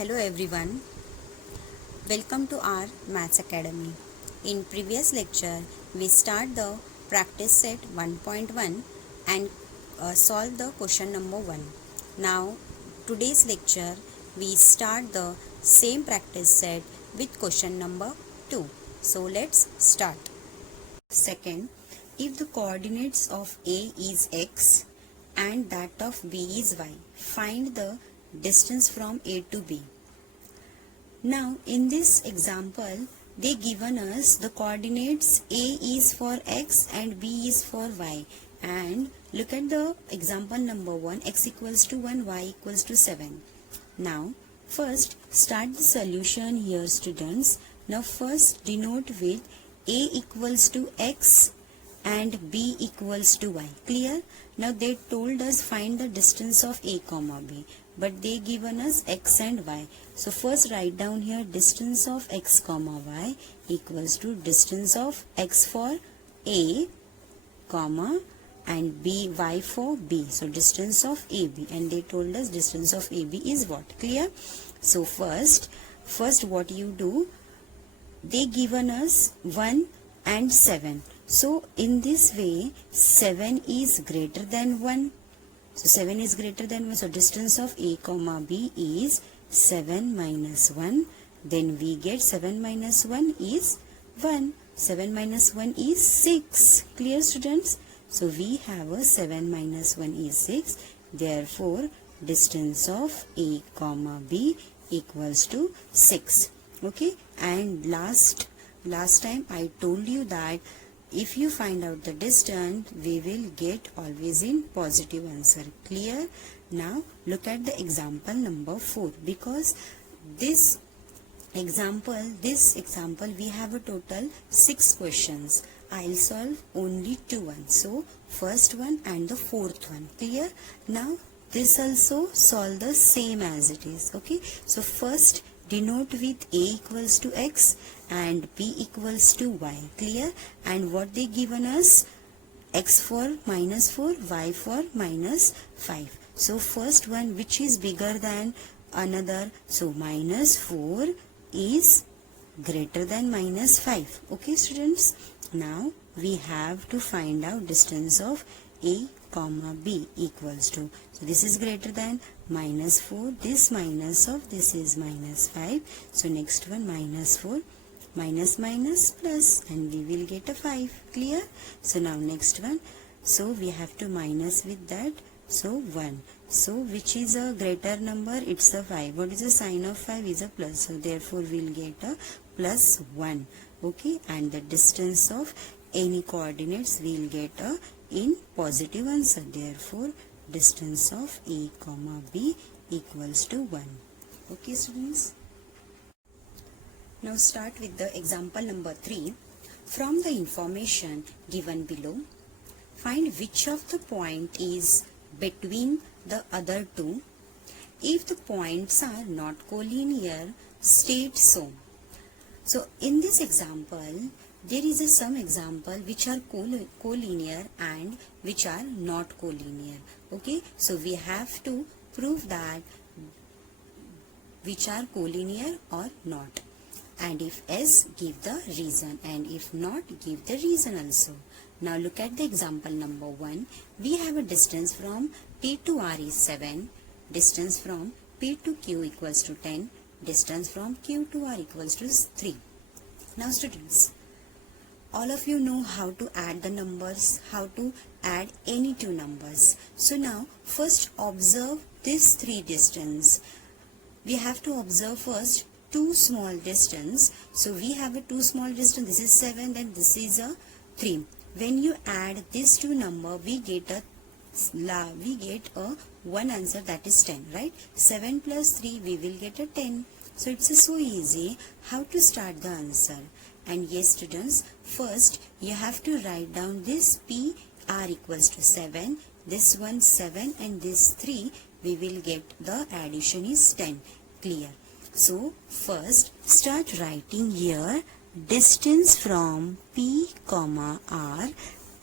Hello everyone, welcome to our Maths Academy. In previous lecture, we start the practice set 1.1 and solve the question number 1. Now, today's lecture, we start the same practice set with question number 2. So, let's start. Second, if the coordinates of A is x and that of B is y, find the distance from A to B. Now in this example they given us the coordinates A is for x and B is for y, and look at the example number 1, x equals to 1, y equals to 7. Now first start the solution here students. Now first denote with A equals to x and B equals to y. Clear? Now they told us find the distance of A comma B, but they given us x and y. So first write down here distance of x comma y equals to distance of x for A comma and b y for B. So distance of AB, and they told us distance of AB is what? Clear? So first what you do, they given us 1 and 7. So in this way 7 is greater than 1. So 7 is greater than 1. So distance of A comma B is 7 minus 1. Then we get 7 minus 1 is 1. 7 minus 1 is 6. Clear students? So we have a 7 minus 1 is 6. Therefore distance of A comma B equals to 6. Okay, and last time I told you that if you find out the distance, we will get always in positive answer. Clear? Now look at the example number 4, because this example we have a total 6 questions. I'll solve only 2 ones. So first one and the fourth one. Clear? Now this also solve the same as it is. Okay, so first denote with A equals to x and B equals to y. Clear? And what they given us? X for minus 4, y for minus 5. So first one, which is bigger than another? So minus 4 is greater than minus 5. Okay students? Now we have to find out distance of A comma B equals to. So this is greater than minus 4. This minus of this is minus 5. So next one minus 4. Minus minus plus, and we will get a 5. Clear? So now next one, so we have to minus with that, so 1. So which is a greater number? It's a 5. What is the sign of 5? Is a plus. So therefore we'll get a plus 1. Okay, and the distance of any coordinates we'll get a in positive answer. Therefore distance of A comma B equals to 1. Okay students? Now start with the example number 3. From the information given below, find which of the point is between the other two. If the points are not collinear, state so. So in this example, there is some example which are collinear and which are not collinear. Okay, so we have to prove that which are collinear or not. And if yes, give the reason, and if not, give the reason also. Now look at the example number 1. We have a distance from P to R is 7. Distance from P to Q equals to 10. Distance from Q to R equals to 3. Now students, all of you know how to add the numbers, how to add any two numbers. So now first observe this 3 distance. We have to observe first 2 small distance. So we have a 2 small distance. This is 7, then this is a 3. When you add these two number, we get a one answer, that is 10, right? 7 plus 3, we will get a 10. So it's so easy how to start the answer. And yes students, first you have to write down this P R equals to 7, this one 7, and this 3, we will get the addition is 10. Clear? So first start writing here distance from P comma R.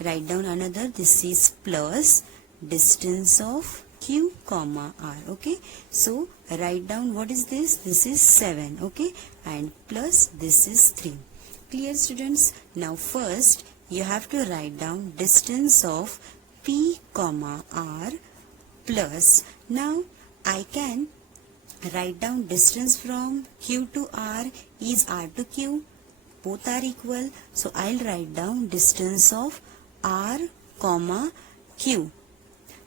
Write down another, this is plus distance of q comma r. Okay, so write down what is this. This is 7. Okay, and plus this is 3. Clear, students? Now first you have to write down distance of p comma r plus. Now I can write down distance from q to r is r to q. Both are equal, so I'll write down distance of r comma q.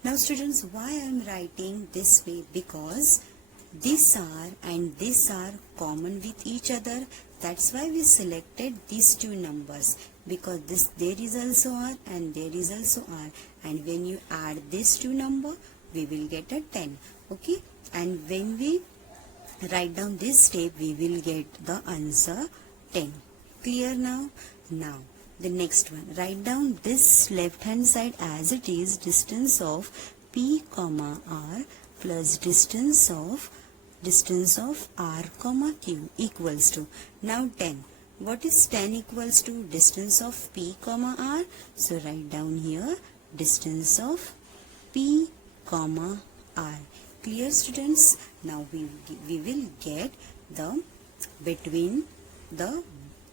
Now students, why I am writing this way? Because this r and this are common with each other. That's why we selected these two numbers, because there is also r and there is also r, and when you add these two numbers we will get a 10. Okay, and when we write down this step we will get the answer 10. Clear now? Now the next one, write down this left hand side as it is, distance of p comma r plus distance of r comma q equals to. Now 10. What is 10 equals to? Distance of p comma r. So write down here distance of p comma r. Clear, students? Now we will get the between the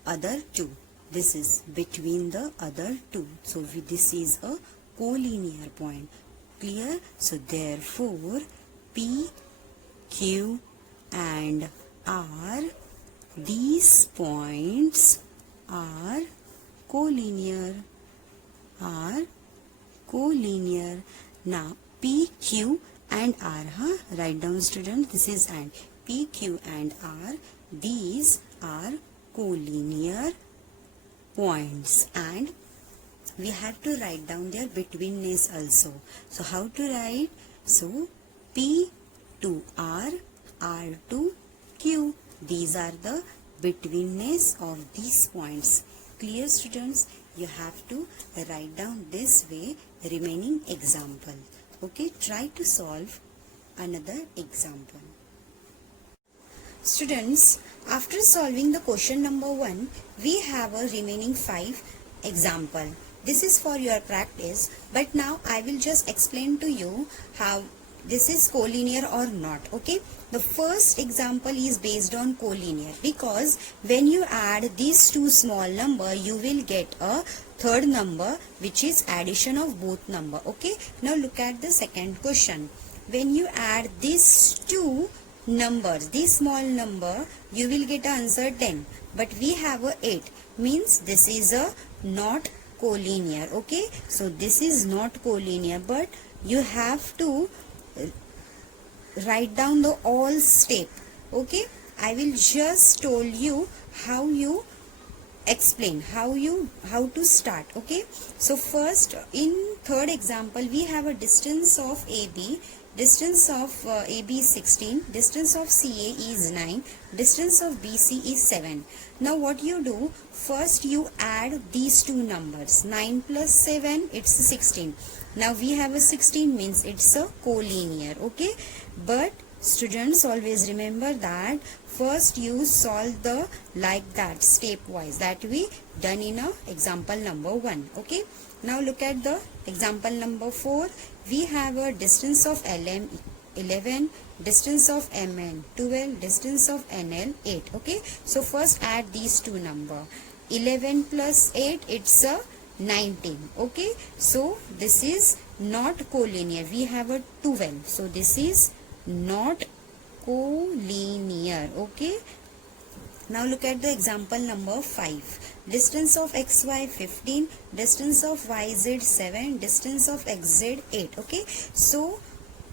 other two. This is between the other two. So this is a collinear point. Clear? So therefore P, Q and R, these points are collinear. Now P, Q and R. Write down, student. This is and P, Q and R. These are collinear points, and we have to write down their betweenness also. So how to write? So P to R, R to Q. These are the betweenness of these points. Clear, students? You have to write down this way remaining example. Okay, try to solve another example. Students, after solving the question number 1, we have a remaining 5 example. This is for your practice, but now I will just explain to you how this is collinear or not. Okay, the first example is based on collinear, because when you add these two small number you will get a third number, which is addition of both number. Okay, now look at the second question. When you add these two numbers, this small number, you will get an answer 10, but we have a 8, means this is a not collinear. Okay, so this is not collinear, but you have to write down the all step. Okay, I will just told you how you explain, how to start. Okay, so first in third example we have a distance of AB. Distance of AB is 16, distance of CA is 9, distance of BC is 7. Now what you do, first you add these two numbers, 9 plus 7, it's 16. Now we have a 16, means it's a collinear. Okay, but students always remember that first you solve the like that stepwise, that we done in a example number 1. Okay, now look at the example number 4. We have a distance of LM 11, distance of MN 12, distance of NL 8. Okay, so first add these two number, 11 plus 8, it's a 19. Okay, so this is not collinear. We have a 12, so this is not collinear. Okay, now look at the example number 5. Distance of XY 15, distance of YZ 7, distance of XZ 8. Okay, so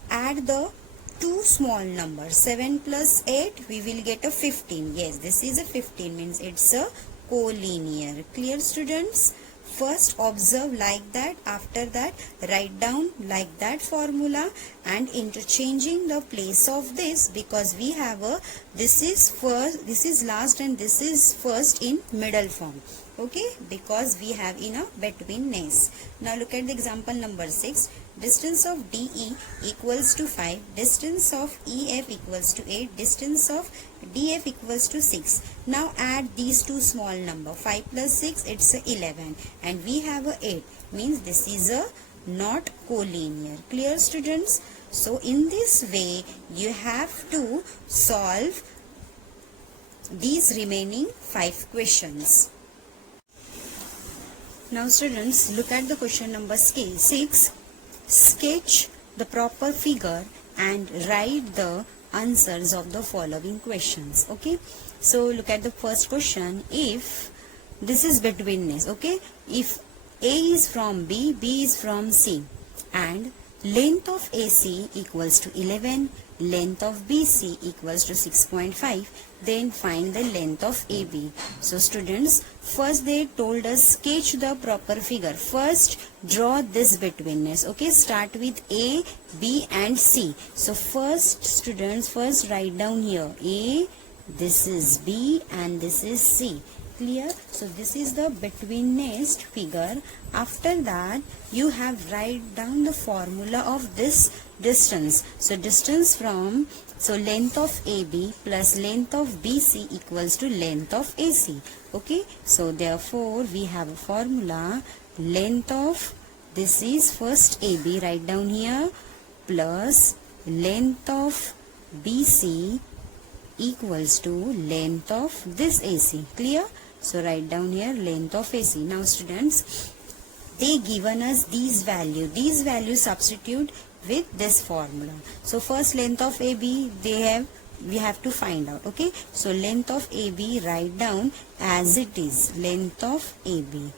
add the two small numbers, 7 plus 8, we will get a 15. Yes, this is a 15, means it's a collinear. Clear, students? First observe like that, after that write down like that formula, and interchanging the place of this, because we have a this is first, this is last, and this is first in middle form. Okay, because we have in a betweenness. Now look at the example number 6. Distance of DE equals to 5, distance of EF equals to 8, distance of DF equals to 6. Now add these two small number, 5 plus 6, it's a 11, and we have a 8, means this is a not collinear. Clear, students? So in this way you have to solve these remaining 5 questions. Now students, look at the question number 6. Sketch the proper figure and write the answers of the following questions. Okay, so look at the first question. If this is betweenness, okay, if A is from B, B is from C, and length of AC equals to 11, length of BC equals to 6.5, then find the length of AB. So students, first they told us sketch the proper figure. First draw this betweenness. Okay, start with A, B and C. So first students, first write down here A, this is B and this is C. Clear? So this is the betweenness figure. After that you have write down the formula of this distance. So distance from, so length of AB plus length of BC equals to length of AC. Okay, so therefore we have a formula, length of, this is first AB, write down here, plus length of BC equals to length of this AC. Clear? So write down here length of AC. Now students, they given us these values substitute with this formula. So first length of AB we have to find out. Okay, so length of AB write down as it is, length of AB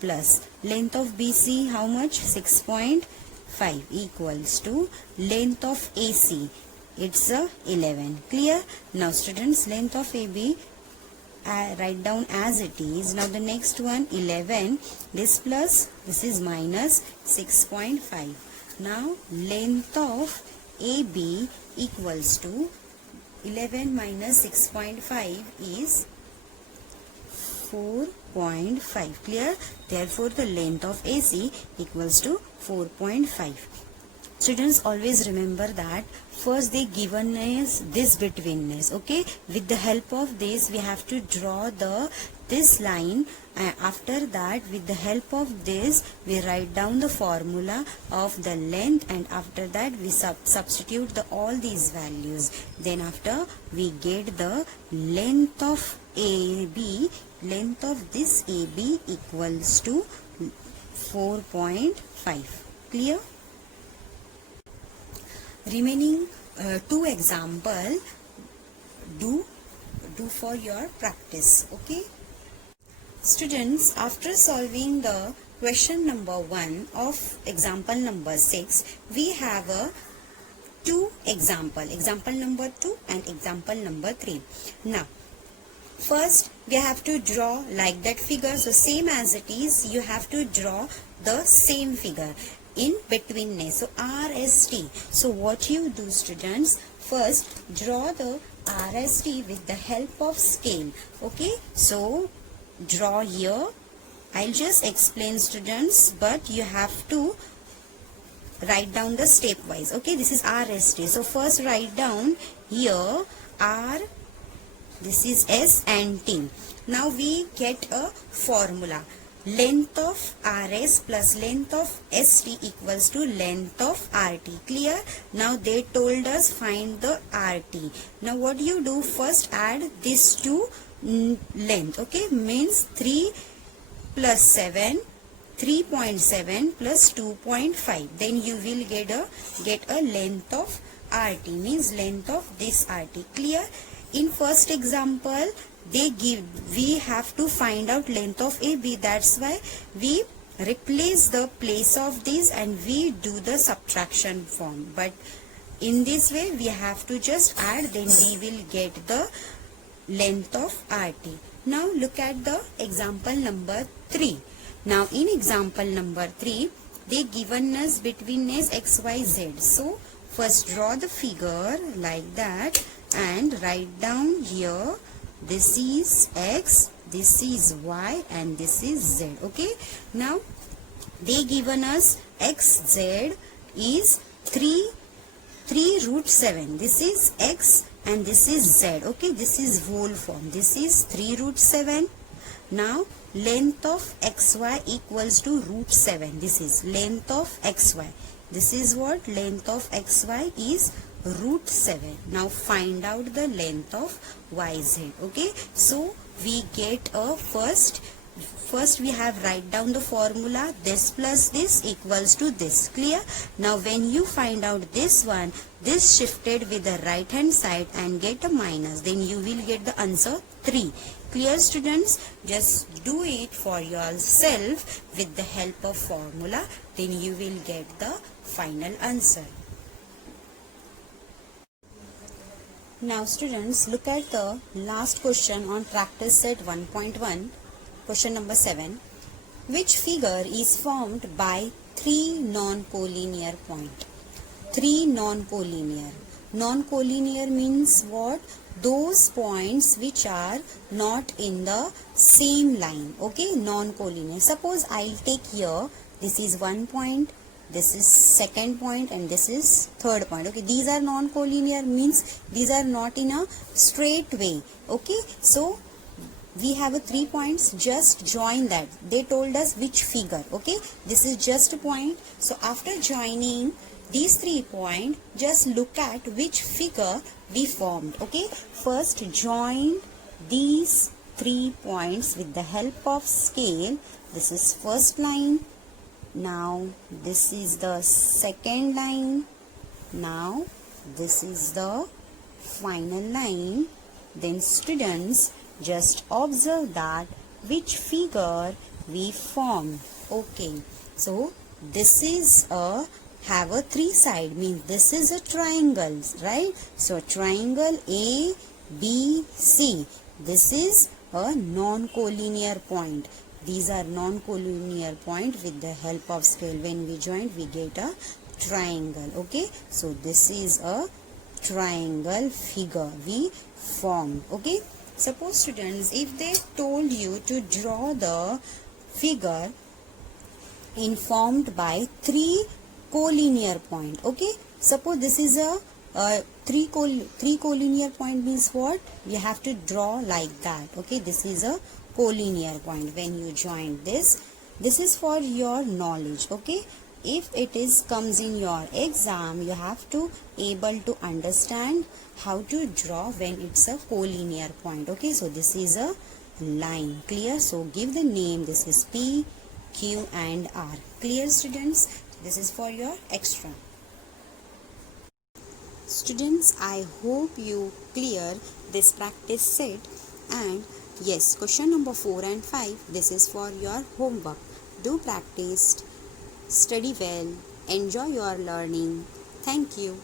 plus length of BC, how much? 6.5 equals to length of AC, it's 11. Clear? Now students, length of AB write down as it is. Now the next one, 11, this plus, this is minus 6.5. Now length of AB equals to 11 minus 6.5 is 4.5. Clear? Therefore the length of AC equals to 4.5. Students, always remember that first they given us this betweenness. Okay, with the help of this we have to draw this line. After that, with the help of this we write down the formula of the length, and after that we substitute all these values. Then after we get the length of AB, length of this AB equals to 4.5. Clear? Remaining 2 example do for your practice. Okay students, after solving the question number 1 of example number 6, we have a 2 example number 2 and example number 3. Now first we have to draw like that figure. So same as it is, you have to draw the same figure in betweenness. So RST. So what you do students, first draw the RST with the help of scale. Okay, so draw here. I'll just explain students, but you have to write down the stepwise. Okay, this is RST. So first write down here R, this is S and T. Now we get a formula. Length of RS plus length of ST equals to length of RT. Clear? Now they told us find the RT. Now what do you do? First add this to length. Okay, means 3 plus 7, 3.7 plus 2.5. Then you will get a length of RT, means length of this RT. Clear? In first example, we have to find out length of AB. That's why we replace the place of this and we do the subtraction form. But in this way we have to just add, then we will get the length of RT. Now look at the example number 3. Now in example number 3, they given us betweenness XYZ. So first draw the figure like that and write down here, this is X, this is Y and this is Z. Okay, now they given us XZ is 3 root 7. This is X and this is Z. Okay, this is whole form. This is 3 root 7. Now length of XY equals to root 7. This is length of XY This is what? Length of xy is root 7. Now find out the length of yz. Okay, so we get a first we have write down the formula, this plus this equals to this. Clear? Now when you find out this one, this shifted with the right hand side and get a minus, then you will get the answer 3. Clear, students? Just do it for yourself with the help of formula, then you will get the final answer. Now students, look at the last question on practice set 1.1. Question number 7. Which figure is formed by 3 non-collinear points? 3 non-collinear. Non-collinear means what? Those points which are not in the same line. Okay, non-collinear. Suppose I'll take here, this is 1 point, this is second point, and this is third point. Okay, these are non-collinear means these are not in a straight way. Okay, so we have a 3 points, just join that. They told us which figure. Okay, this is just a point. So after joining these 3 points, just look at which figure we formed. Okay, first join these 3 points with the help of scale. This is first line. Now this is the second line. Now this is the final line. Then students, just observe that which figure we formed. Okay, so this is a have a 3 side, means this is a triangle, right? So triangle A B C, this is a non-collinear point. These are non-collinear point. With the help of scale, when we join, we get a triangle. Okay, so this is a triangle figure we formed. Okay, suppose students, if they told you to draw the figure informed by 3 collinear point. Okay, suppose this is a 3 collinear point means what? You have to draw like that. Okay, this is a collinear point. When you join this is for your knowledge. Okay, if it is comes in your exam, you have to able to understand how to draw when it's a collinear point. Okay, so this is a line. Clear? So give the name. This is P, Q and R. Clear, students? This is for your extra. Students, I hope you clear this practice set. And yes, question number 4 and 5, this is for your homework. Do practice, study well, enjoy your learning. Thank you.